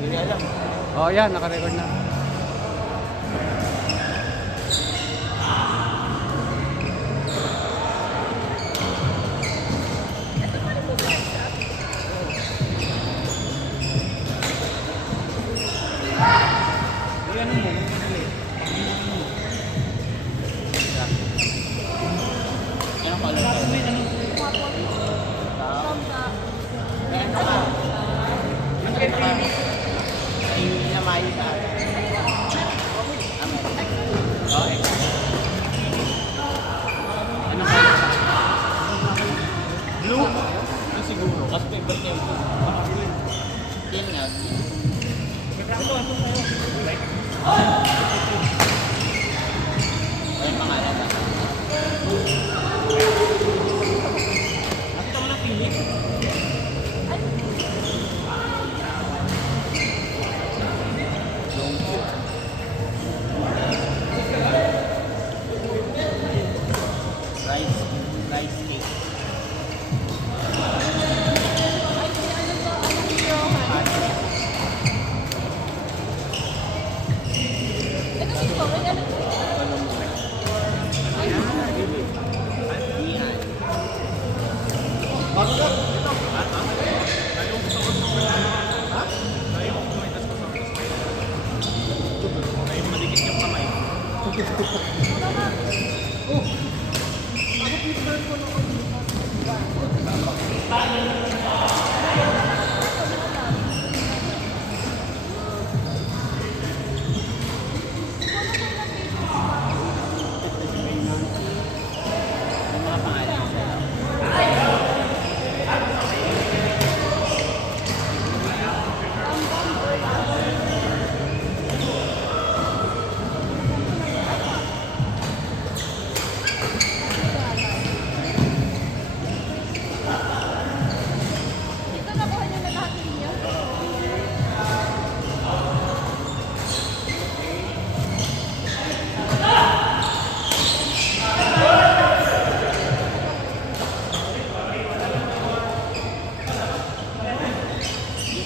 Hindi alam. Oh, yan, naka-record na. Anong color ka? Hindi na mahi ka. Okay. Anong color ka? Blue? Blue siguro. Kasi favorite niya yung blue. Yan nga. Ay, pangalan ba? Nakita mo ng Philip? Rice cake.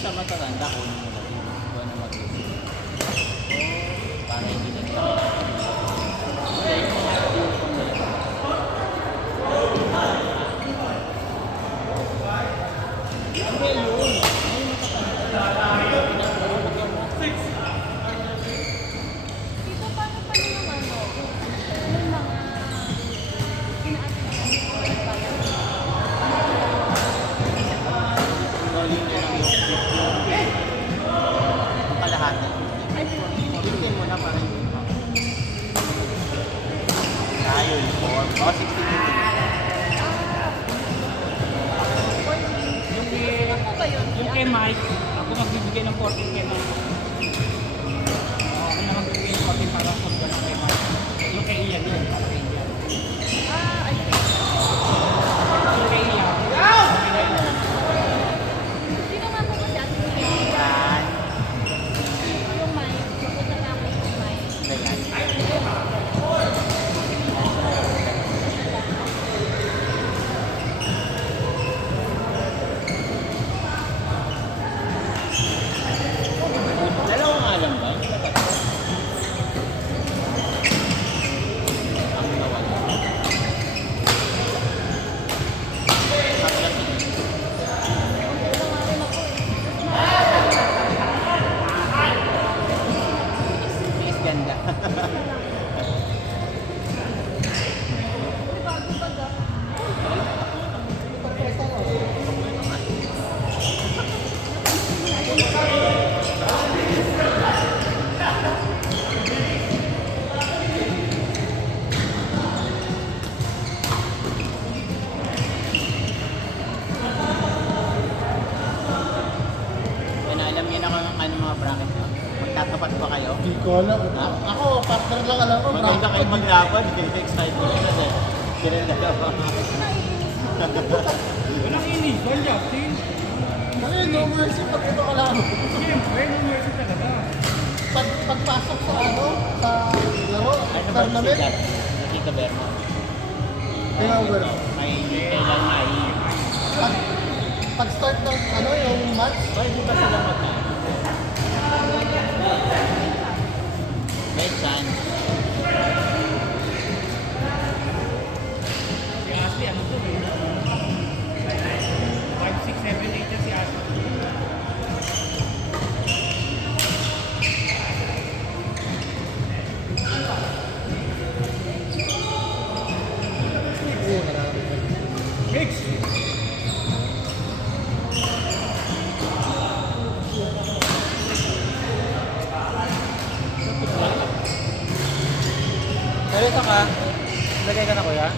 Sa matatanda ko nung mula din. Buwan na mag-isip. Para hindi na ito. Hindi, yung mga uniform nila. Hindi yun. Yung matatanda. Dito, paano pa yung ano? Yung mga Rolling na lang yung kalahatan. Tingin mo na para hindi pa. Ayun, 4. Oh, 16 minutes. Ano po ba yun? Yung kay Mike, ako magbibigay ng 14 kay Mike. Ako na magbibigay ng 14 para sa mga kay Mike. Yung kay Ian yun, para kay Ian. Ayun. Yung kay Ian. Sino nga po ba si Ate Mia? Yan. Yung Mike. Pupunta na ako yung Mike. Ayan. Dalawang alam ba? Ang nawala. Is ganda. Bago ba daw? Yan, alam niyo na kung ano mga bracket nyo. Magtatapat ba kayo? Hindi ko alam. Ha? Ako, partner lang alam ko. Maganda kayo maglaban. Excited ko kasi. Kinala ka. Walang inis, wala. Ayun, no mercy pag ito kalaban. Siyempre, no mercy talaga. Pagpasok sa ano, sa laro, Ano ba yung tournament, sikat? Nakita Bermo. kaya over. May kailan may... Pag start ng ano, yung match, Ay, di ba sila magkano? Ito ka. Lagay ka na kuya.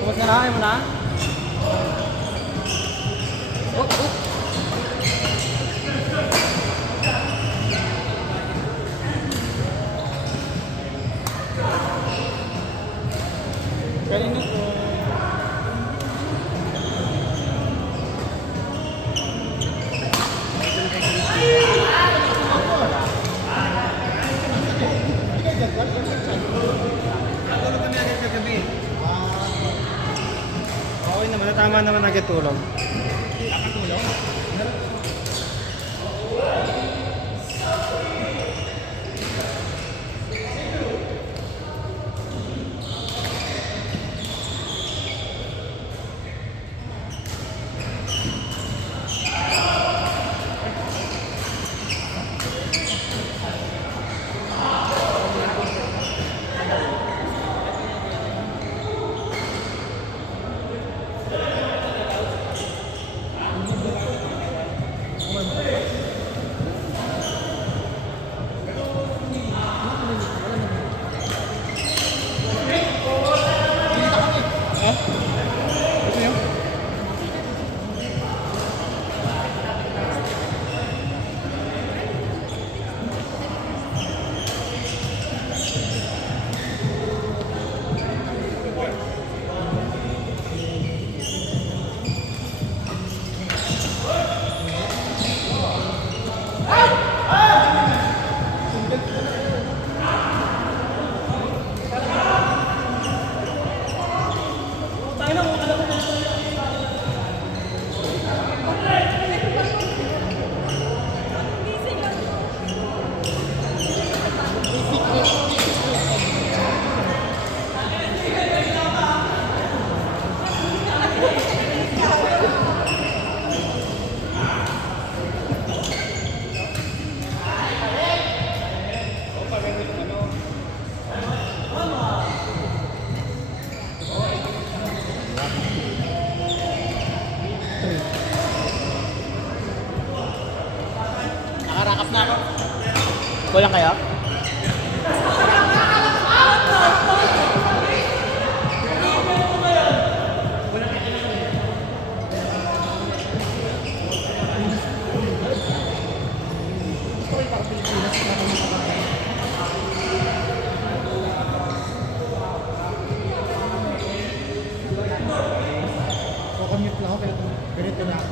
Ubus na na, ayaw mo na? Kanina po. Okay naman, tama naman agad tulog. Nakarakap na ako. Kulang kayo? Kukumute lang ako, ganito na ako.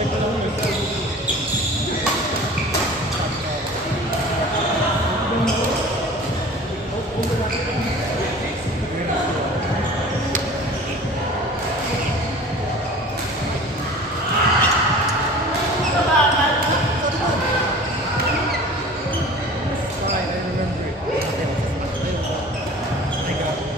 bike ko lang yun. I remember it. I got it.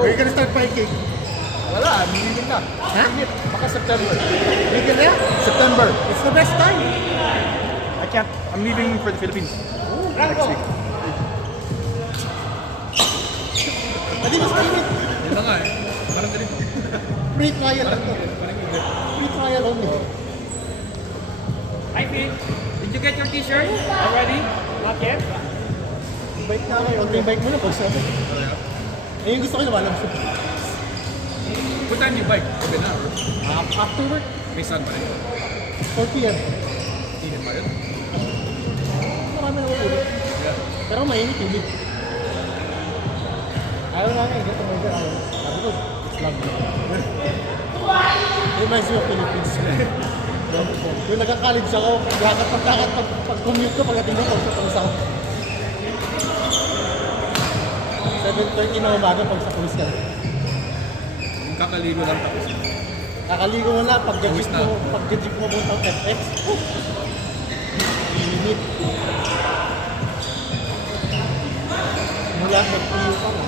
Where you gonna start biking? Wala, minigil na. Ha? Baka September. Bigil na? September. It's the best time. I can't. I'm leaving for the Philippines. Next week. Hindi mas mainit. Yun na nga eh. Parang ganito. Free trial lang to. Free trial only. Hi, Pete. Did you get your t-shirt already? Not yet? Bike na kayo. Only bike mo na pag sabi. Eh, yung gusto ko naman. What time do you bike? Gabi na. After work, May sun pa rin. 4 p.m. Init pa yun. Marami na ulit. Yeah. Pero mainit yung lift. Ayaw namin, ganito mo dyan. Sabi ko, it's lovely. Reminds me of Philippines. Yung nagka-college ako, pag-commute ko, pagdating ko, pag sa ako. 7:30 na umaga pag sa pulis ka. Yung kakaligo lang tapos. Kakaligo mo na, Uwis na. pag-jeep mo puntang FX. Init. Mula FPU pa na.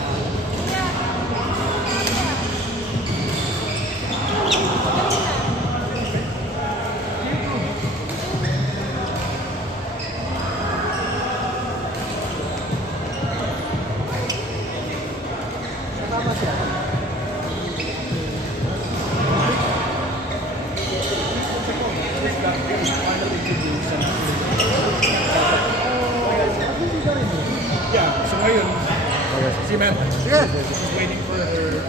Tama siya. Yeah, so ngayon, si Man, Yeah. she's waiting for her.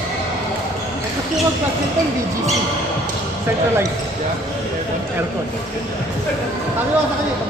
Kasi mag-present ng BGC. Centralized. Yeah. Aircon. Sabi ko sa kanya, pag